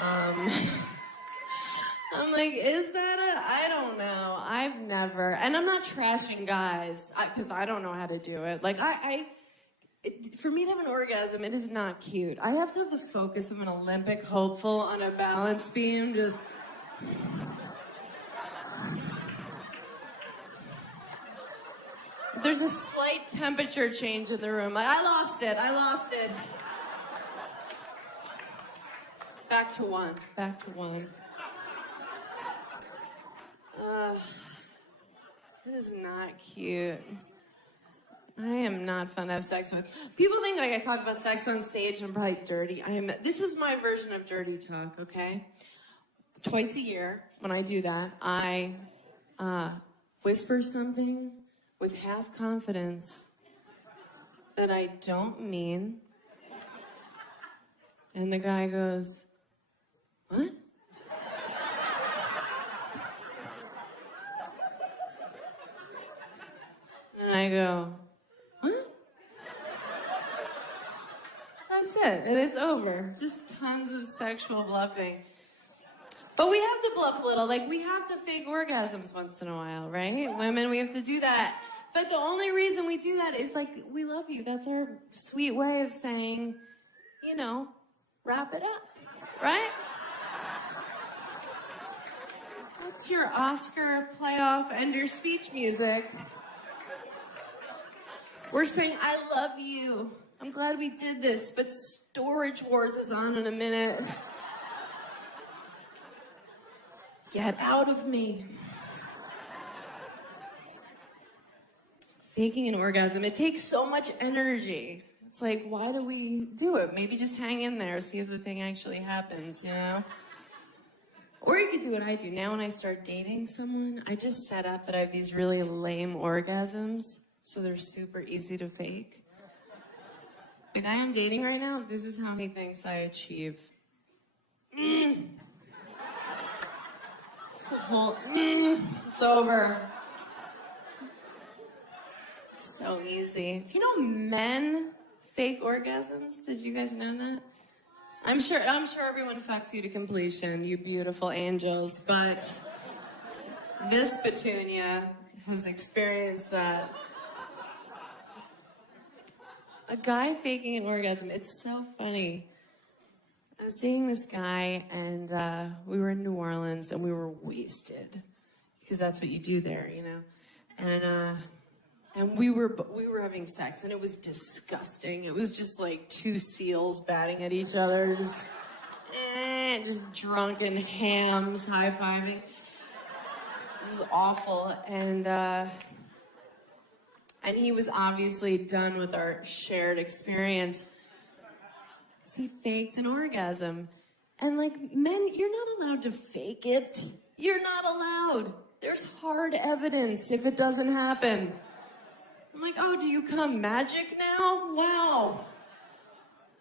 Um, I'm like, is that I don't know. I've never, and I'm not trashing guys, because I don't know how to do it. Like, for me to have an orgasm, it is not cute. I have to have the focus of an Olympic hopeful on a balance beam, just... There's a slight temperature change in the room. Like, I lost it. Back to one. It is not cute. I am not fun to have sex with. People think like I talk about sex on stage and I'm probably dirty. This is my version of dirty talk, okay? Twice a year, when I do that, I whisper something with half confidence that I don't mean. And the guy goes, "What?" And I go, "What?" That's it, and it's over. Just tons of sexual bluffing. But we have to bluff a little. Like, we have to fake orgasms once in a while, right? Women, we have to do that. But the only reason we do that is, like, we love you. That's our sweet way of saying, you know, wrap it up, right? That's your Oscar playoff ender speech music. We're saying, I love you. I'm glad we did this, but Storage Wars is on in a minute. Get out of me. Faking an orgasm, it takes so much energy. It's like, why do we do it? Maybe just hang in there, see if the thing actually happens, you know? Or you could do what I do. Now when I start dating someone, I just set up that I have these really lame orgasms, so they're super easy to fake. The guy I'm dating right now, this is how he thinks I achieve. It's a whole, it's over. It's so easy. Do you know men fake orgasms? Did you guys know that? I'm sure everyone fucks you to completion, you beautiful angels, but this Petunia has experienced that. A guy faking an orgasm, it's so funny. I was dating this guy, and we were in New Orleans, and we were wasted, because that's what you do there, you know. And we were having sex, and it was disgusting. It was just like two seals batting at each other, just drunken hams high-fiving. This was awful, and he was obviously done with our shared experience. He faked an orgasm. And like, men, you're not allowed to fake it. You're not allowed. There's hard evidence if it doesn't happen. I'm like, oh, do you come magic now? Wow.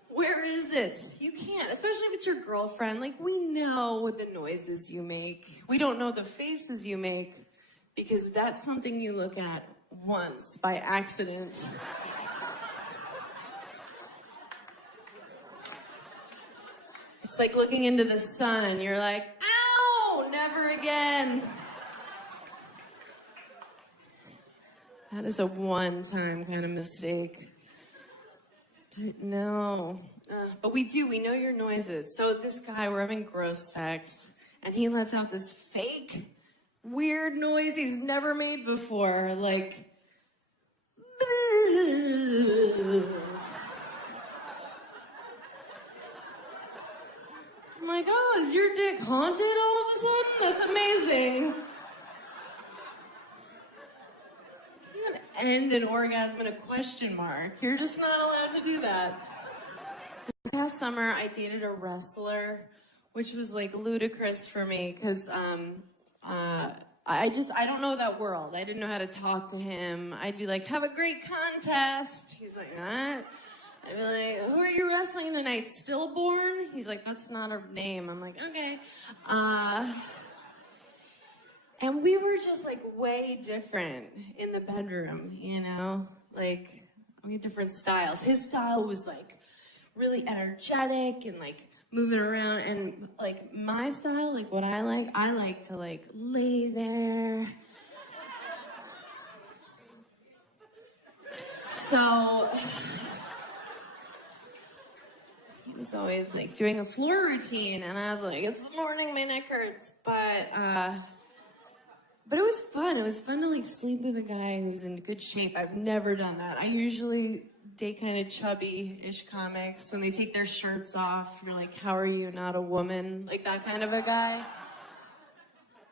Where is it? You can't, especially if it's your girlfriend. Like, we know the noises you make. We don't know the faces you make because that's something you look at once by accident. It's like looking into the sun. You're like, ow, never again. That is a one-time kind of mistake. But no. But we know your noises. So this guy, we're having gross sex, and he lets out this fake, weird noise he's never made before. Like, I'm like, oh, is your dick haunted all of a sudden? That's amazing. You can't end an orgasm in a question mark. You're just not allowed to do that. This past summer, I dated a wrestler, which was like ludicrous for me because I don't know that world. I didn't know how to talk to him. I'd be like, have a great contest. He's like, what? I'd be like, who are you wrestling tonight? Stillborn? He's like, that's not a name. I'm like, okay. And we were just like way different in the bedroom, you know? Like, we had different styles. His style was like really energetic and like moving around, and like my style, like what I like to like lay there. So he was always like doing a floor routine, and I was like, it's the morning, my neck hurts. But it was fun. It was fun to like sleep with a guy who's in good shape. I've never done that. I usually date kind of chubby-ish comics. When they take their shirts off, you're like, how are you not a woman? Like that kind of a guy.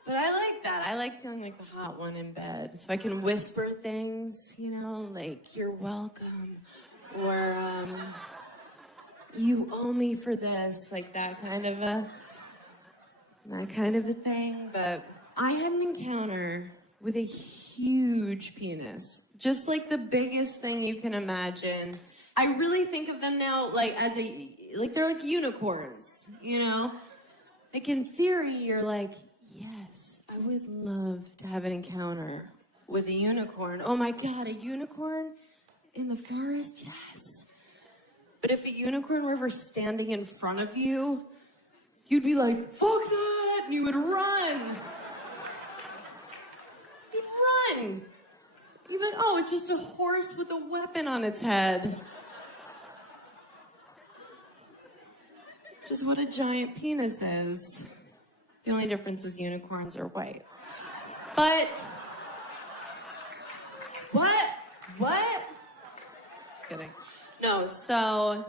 But I like that. I like feeling like the hot one in bed. So I can whisper things, you know, like, you're welcome. Or, you owe me for this. Like that kind of a thing. But I had an encounter with a huge penis. Just like the biggest thing you can imagine. I really think of them now like as they're like unicorns, you know? Like in theory, you're like, yes, I would love to have an encounter with a unicorn. Oh my God, a unicorn in the forest? Yes. But if a unicorn were ever standing in front of you, you'd be like, fuck that, and you would run. You'd be like, oh, it's just a horse with a weapon on its head. Just what a giant penis is. The only difference is unicorns are white. But, what? Just kidding. No, so,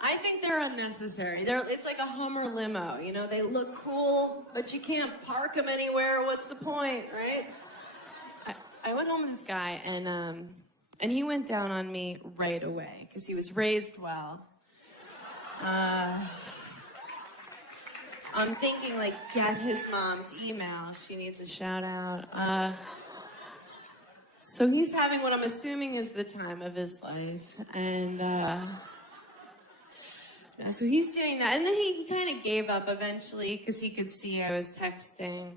I think they're unnecessary. It's like a Hummer limo, you know? They look cool, but you can't park them anywhere. What's the point, right? I went home with this guy, and he went down on me right away, because he was raised well. I'm thinking, like, get his mom's email. She needs a shout out. So he's having what I'm assuming is the time of his life. And so he's doing that. And then he kind of gave up eventually because he could see I was texting.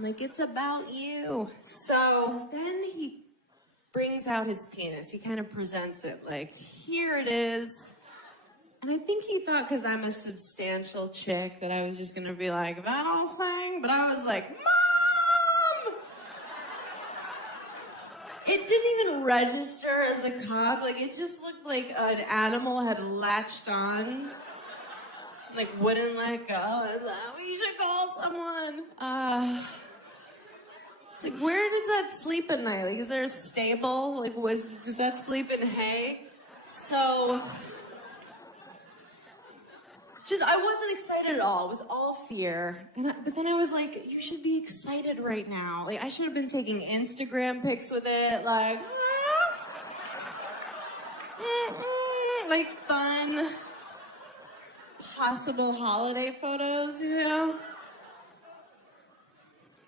Like, it's about you. So then he brings out his penis. He kind of presents it like, here it is. And I think he thought because I'm a substantial chick that I was just going to be like, that whole thing. But I was like, Mom! It didn't even register as a cock. Like, it just looked like an animal had latched on. Like, wouldn't let go. I was like, we should call someone. It's like, where does that sleep at night? Like, is there a stable? Like, does that sleep in hay? So, I wasn't excited at all. It was all fear. But then I was like, you should be excited right now. Like, I should have been taking Instagram pics with it. Like, like fun, possible holiday photos, you know?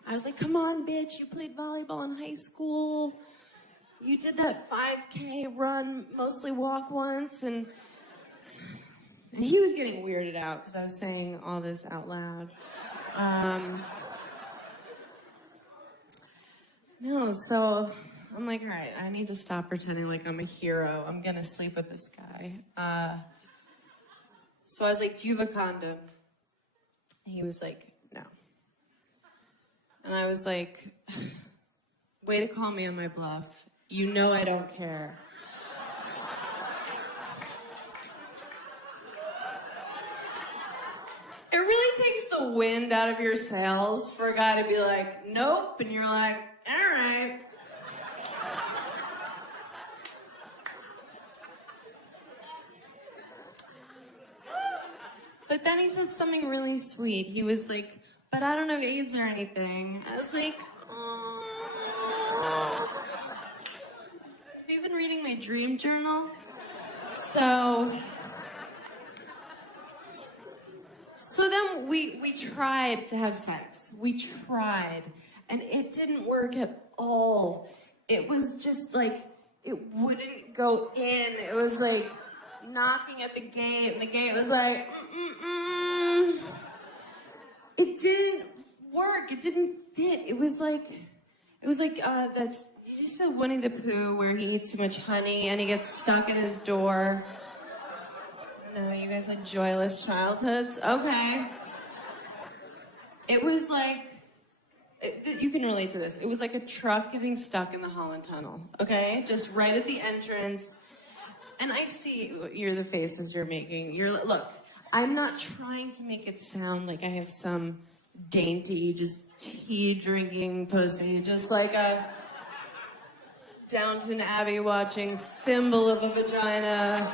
I was like, come on, bitch, you played volleyball in high school. You did that 5K run, mostly walk once, and he was getting weirded out because I was saying all this out loud. No, so I'm like, all right, I need to stop pretending like I'm a hero. I'm gonna sleep with this guy. So I was like, do you have a condom? And he was like, no. And I was like, way to call me on my bluff. You know I don't care. It really takes the wind out of your sails for a guy to be like, nope, and you're like, all right. But then he said something really sweet. He was like, but I don't have AIDS or anything. I was like, oh. Have you been reading my dream journal? So then we tried to have sex. We tried. And it didn't work at all. It was just like, it wouldn't go in. It was like knocking at the gate, and the gate was like, It didn't work. It didn't fit. It was like that's, did you see Winnie the Pooh where he eats too much honey and he gets stuck in his door? No, you guys had joyless childhoods? Okay. It was like, you can relate to this. It was like a truck getting stuck in the Holland Tunnel, okay? Just right at the entrance. And I see the faces you're making. Look, I'm not trying to make it sound like I have some dainty, just tea-drinking pussy, just like a Downton Abbey watching thimble of a vagina.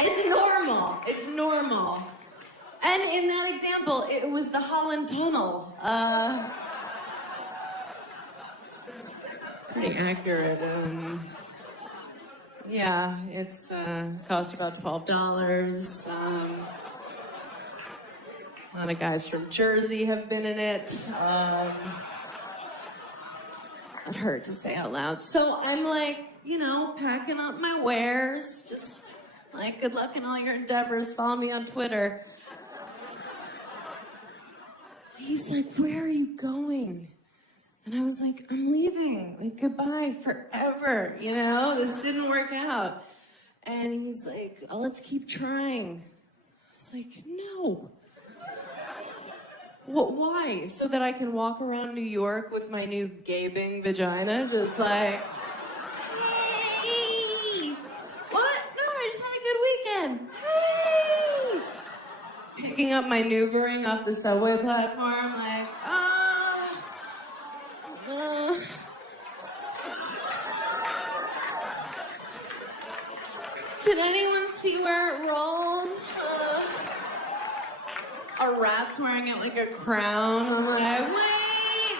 It's normal. It's normal. And in that example, it was the Holland Tunnel. Pretty accurate. Yeah, it's cost about $12. A lot of guys from Jersey have been in it. It hurt to say out loud. So I'm like, packing up my wares, just like, good luck in all your endeavors. Follow me on Twitter. He's like, where are you going? And I was like, I'm leaving. Like, goodbye forever. This didn't work out. And he's like, oh, let's keep trying. I was like, no. Why? So that I can walk around New York with my new gaping vagina, just like, hey! What? No, I just had a good weekend. Hey! Picking up my Noovering off the subway platform, like, Did anyone see where it rolled? A rat's wearing it like a crown. I'm like, wait!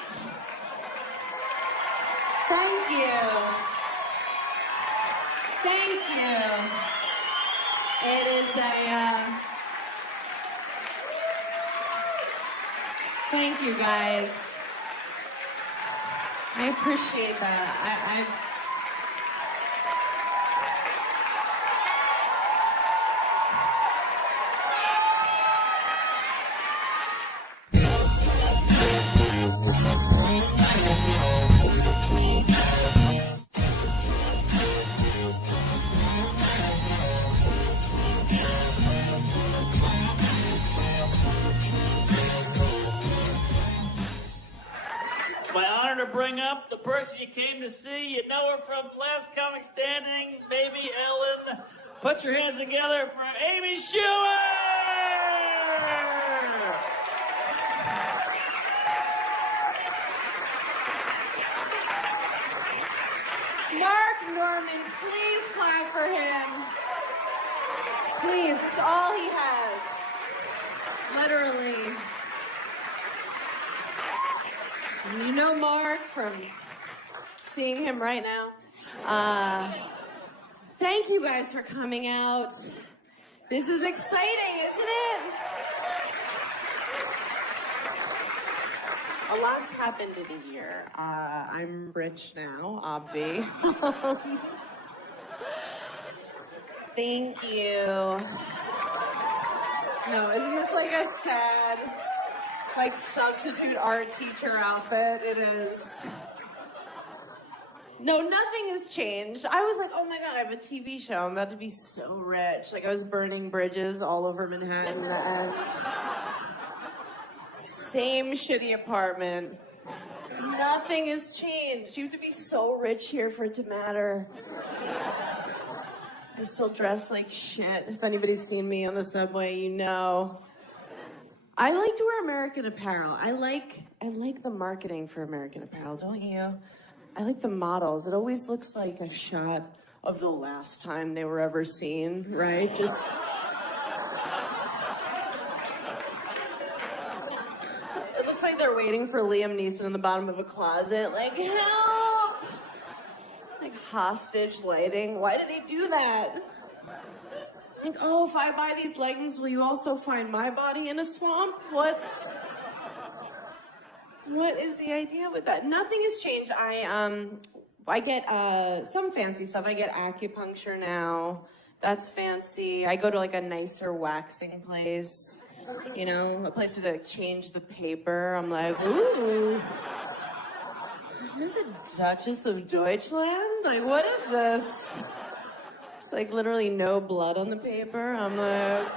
Thank you. Thank you. It is thank you, guys. I appreciate that. To bring up the person you came to see. You know her from Last Comic Standing, Baby Ellen. Put your hands together for Amy Schumer! Mark Norman, please clap for him. Please, it's all he has. Literally. You know Mark from seeing him right now. Thank you guys for coming out. This is exciting, isn't it? A lot's happened in a year. I'm rich now, obvi. Thank you. No, isn't this like a sad, substitute art teacher outfit? It is. No, nothing has changed. I was like, oh my God, I have a TV show. I'm about to be so rich. I was burning bridges all over Manhattan and same shitty apartment. Nothing has changed. You have to be so rich here for it to matter. I still dress like shit. If anybody's seen me on the subway, you know. I like to wear American Apparel. I like the marketing for American Apparel, don't you? I like the models. It always looks like a shot of the last time they were ever seen, right? Just. It looks like they're waiting for Liam Neeson in the bottom of a closet, like, help! Like hostage lighting. Why do they do that? Like, oh, if I buy these leggings, will you also find my body in a swamp? What is the idea with that? Nothing has changed. I get some fancy stuff. I get acupuncture now. That's fancy. I go to a nicer waxing place. You know, a place to change the paper. I'm like, ooh. You're the Duchess of Deutschland? What is this? There's like literally no blood on the paper. I'm like,